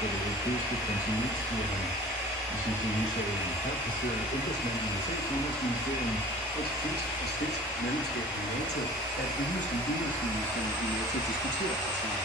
på det europæiske kontinent. Det har, som de udtaler, en højt placeret embedsmand i USA's udenrigsministerium, et frit og skridt medlemskab i NATO, at udenrigsministeren i NATO diskuterer for sig.